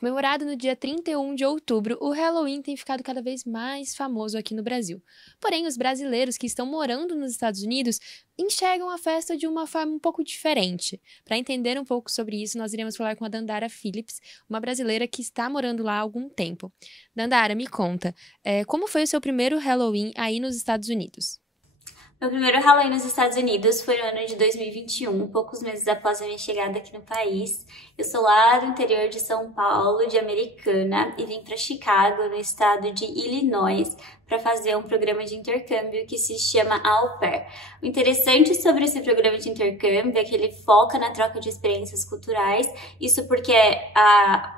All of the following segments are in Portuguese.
Comemorado no dia 31 de outubro, o Halloween tem ficado cada vez mais famoso aqui no Brasil. Porém, os brasileiros que estão morando nos Estados Unidos enxergam a festa de uma forma um pouco diferente. Para entender um pouco sobre isso, nós iremos falar com a Dandara Phillips, uma brasileira que está morando lá há algum tempo. Dandara, me conta, como foi o seu primeiro Halloween aí nos Estados Unidos? Meu primeiro Halloween nos Estados Unidos foi no ano de 2021, poucos meses após a minha chegada aqui no país. Eu sou lá do interior de São Paulo, de Americana, e vim para Chicago, no estado de Illinois, para fazer um programa de intercâmbio que se chama Au Pair. O interessante sobre esse programa de intercâmbio é que ele foca na troca de experiências culturais, isso porque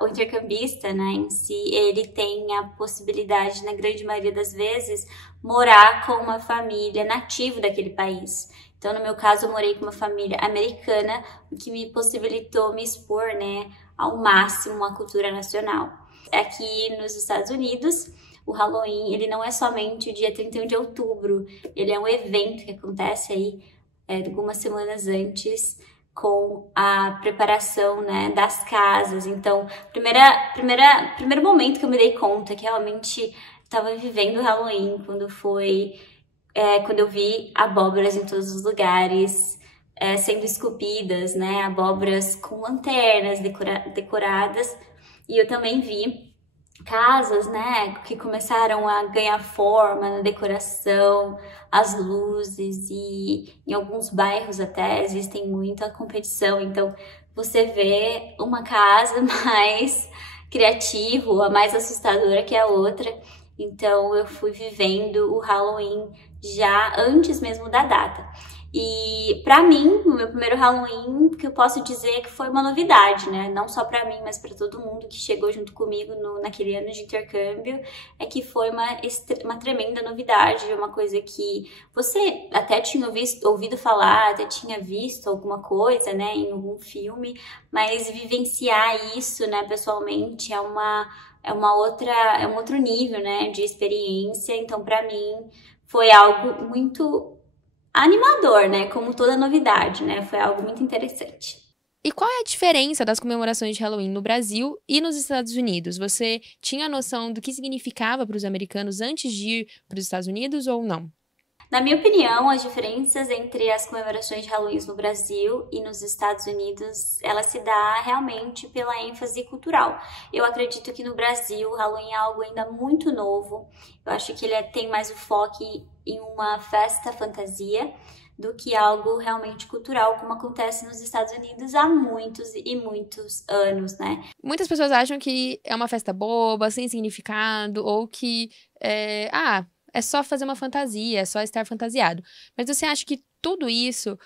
o intercambista, né, em si, ele tem a possibilidade, na grande maioria das vezes, morar com uma família nativa daquele país. Então, no meu caso, eu morei com uma família americana, o que me possibilitou me expor, né, ao máximo à cultura nacional. Aqui nos Estados Unidos, o Halloween, ele não é somente o dia 31 de outubro, ele é um evento que acontece aí algumas semanas antes, com a preparação, né, das casas. Então, primeiro momento que eu me dei conta que realmente estava vivendo o Halloween quando eu vi abóboras em todos os lugares, sendo esculpidas, né, abóboras com lanternas decoradas, e eu também vi casas, né, que começaram a ganhar forma na decoração, as luzes, e em alguns bairros até existem muita competição. Então, você vê uma casa mais criativa, a mais assustadora que a outra. Então, eu fui vivendo o Halloween já antes mesmo da data. E pra mim, o meu primeiro Halloween, que eu posso dizer que foi uma novidade, né? Não só pra mim, mas pra todo mundo que chegou junto comigo naquele ano de intercâmbio, é que foi uma tremenda novidade, uma coisa que você até tinha ouvido falar, até tinha visto alguma coisa, né, em algum filme, mas vivenciar isso, né, pessoalmente é um outro nível, né, de experiência. Então, pra mim, foi algo muito animador, né? Como toda novidade, né? Foi algo muito interessante. E qual é a diferença das comemorações de Halloween no Brasil e nos Estados Unidos? Você tinha noção do que significava para os americanos antes de ir para os Estados Unidos ou não? Na minha opinião, as diferenças entre as comemorações de Halloween no Brasil e nos Estados Unidos, ela se dá realmente pela ênfase cultural. Eu acredito que no Brasil, o Halloween é algo ainda muito novo. Eu acho que ele tem mais o foco em uma festa fantasia do que algo realmente cultural, como acontece nos Estados Unidos há muitos e muitos anos, né? Muitas pessoas acham que é uma festa boba, sem significado, ou que é só fazer uma fantasia, é só estar fantasiado. Mas você acha que tudo isso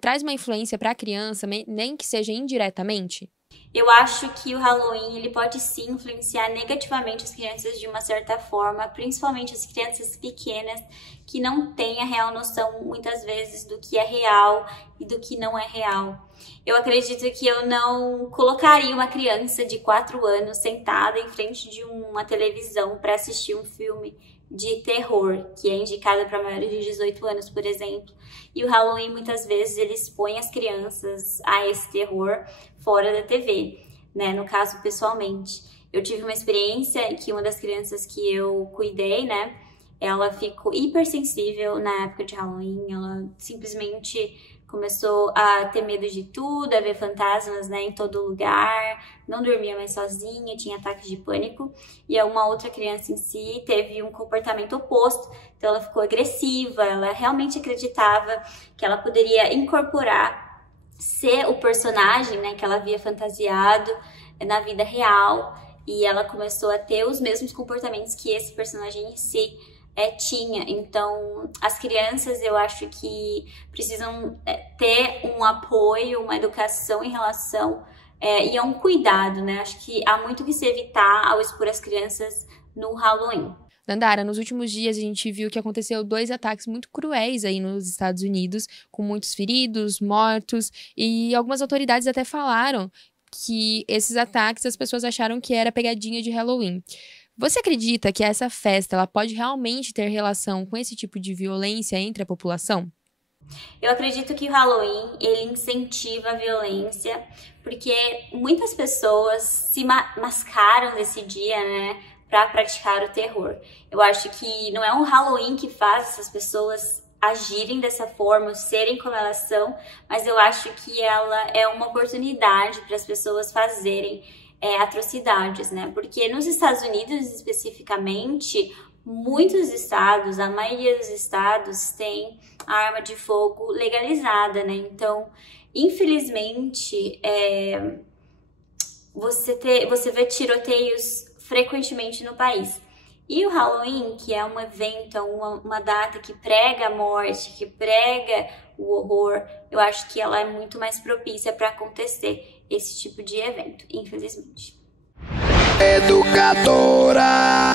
traz uma influência para a criança, nem que seja indiretamente? Eu acho que o Halloween ele pode sim influenciar negativamente as crianças de uma certa forma, principalmente as crianças pequenas que não têm a real noção muitas vezes do que é real e do que não é real. Eu acredito que eu não colocaria uma criança de 4 anos sentada em frente de uma televisão para assistir um filme de terror, que é indicado para maiores de 18 anos, por exemplo. E o Halloween, muitas vezes, ele expõe as crianças a esse terror fora da TV, né? No caso, pessoalmente. Eu tive uma experiência que uma das crianças que eu cuidei, né? Ela ficou hipersensível na época de Halloween. Ela simplesmente começou a ter medo de tudo, a ver fantasmas, né, em todo lugar, não dormia mais sozinha, tinha ataques de pânico. E uma outra criança em si teve um comportamento oposto, então ela ficou agressiva, ela realmente acreditava que ela poderia incorporar, ser o personagem, né, que ela havia fantasiado na vida real, e ela começou a ter os mesmos comportamentos que esse personagem em si tinha. Então, as crianças, eu acho que precisam ter um apoio, uma educação em relação e é um cuidado, né? Acho que há muito que se evitar ao expor as crianças no Halloween. Dandara, nos últimos dias a gente viu que aconteceu 2 ataques muito cruéis aí nos Estados Unidos, com muitos feridos, mortos, e algumas autoridades até falaram que esses ataques as pessoas acharam que era pegadinha de Halloween. Você acredita que essa festa ela pode realmente ter relação com esse tipo de violência entre a população? Eu acredito que o Halloween, ele incentiva a violência, porque muitas pessoas se mascaram nesse dia, né, para praticar o terror. Eu acho que não é um Halloween que faz essas pessoas agirem dessa forma, serem como elas são, mas eu acho que ela é uma oportunidade para as pessoas fazerem atrocidades, né? Porque nos Estados Unidos, especificamente, muitos estados, a maioria dos estados tem a arma de fogo legalizada, né? Então, infelizmente, você vê tiroteios frequentemente no país. E o Halloween, que é um evento, uma data que prega a morte, que prega o horror, eu acho que ela é muito mais propícia para acontecer esse tipo de evento, infelizmente. Educadora.